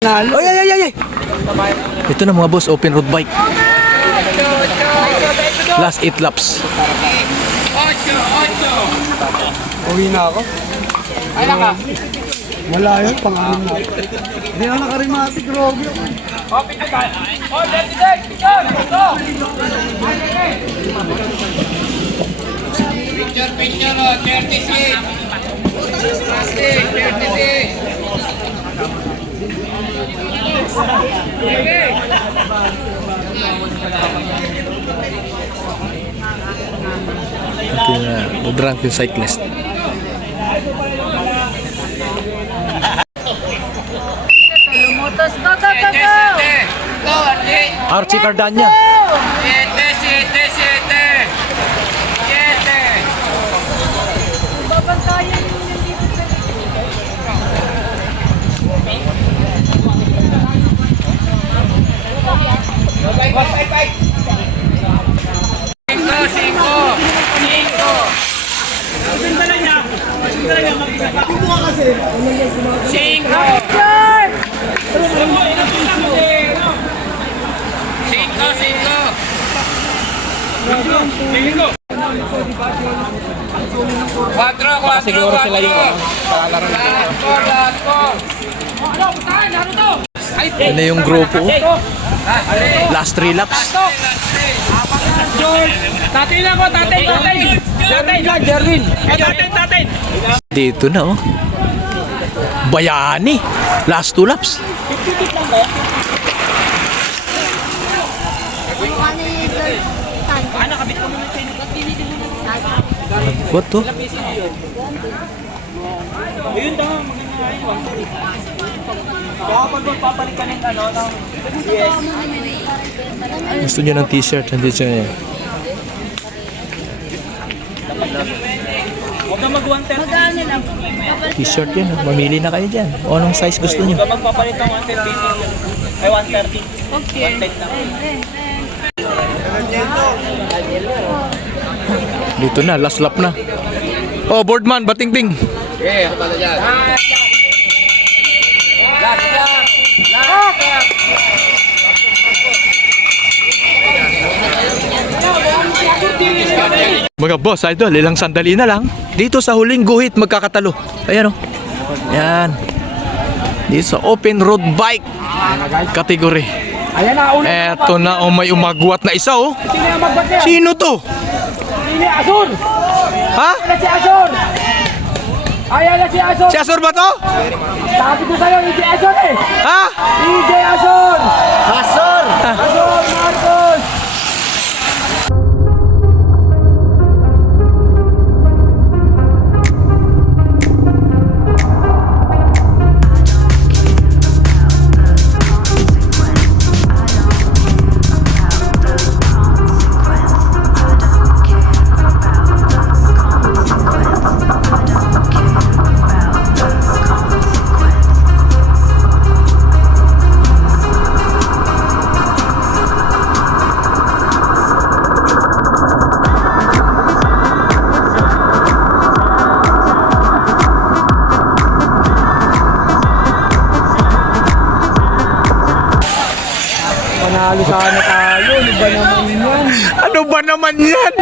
Ay, ay, ay, ay! Ito na mga boss, open road bike. Last 8 laps. Uwi na ako. Ay, naka. Wala yun, pang-amin na. Hindi ako nakarimati, grobe ako. Oh, pitagal. Oh, let's go. Go. Picture, oh, 36. 36. Ito na, drunk yung cyclist. Lumotos, go, go, go, go! Go, Archie. Archie Cardania. 7. Babantayan yung nandito sa likod. Siguro sila yung Yan na yung grupo. Last 3 laps. Dito na oh. Bayani. Last 2 laps. What to? Ayun daw, kapag magpapalit ka ng ano, ng CS. Gusto niya ng t-shirt. Hindi siya yan. Huwag na mag-130. Magkano lang? T-shirt yan. Mamili na kayo dyan. O anong size gusto niyo? Huwag ka magpapalit ng 130. Ay, 130. Okay. 110 lang. Dito na. Last lap na. Oh, boardman. Bating-ting. Okay, ako pala dyan. Mga boss, idol, ilang sandali na lang. Dito sa huling guhit magkakatalo. Ayan o. Yan. Dito sa open road bike category. Ayan na, una. Eto na o, may umagwat na isa o. Sino yung magbat niya? Sino to? Sino yung Azor? Ha? Ayan si Azor! Ayan na si Azor! Si Asor ba to? Sabi ko sa'yo, hindi Azor eh! Ha? DJ Azor! Asor! Azor Marcos! Panalo sana tayo, ano ba naman yan? Ano ba naman yan?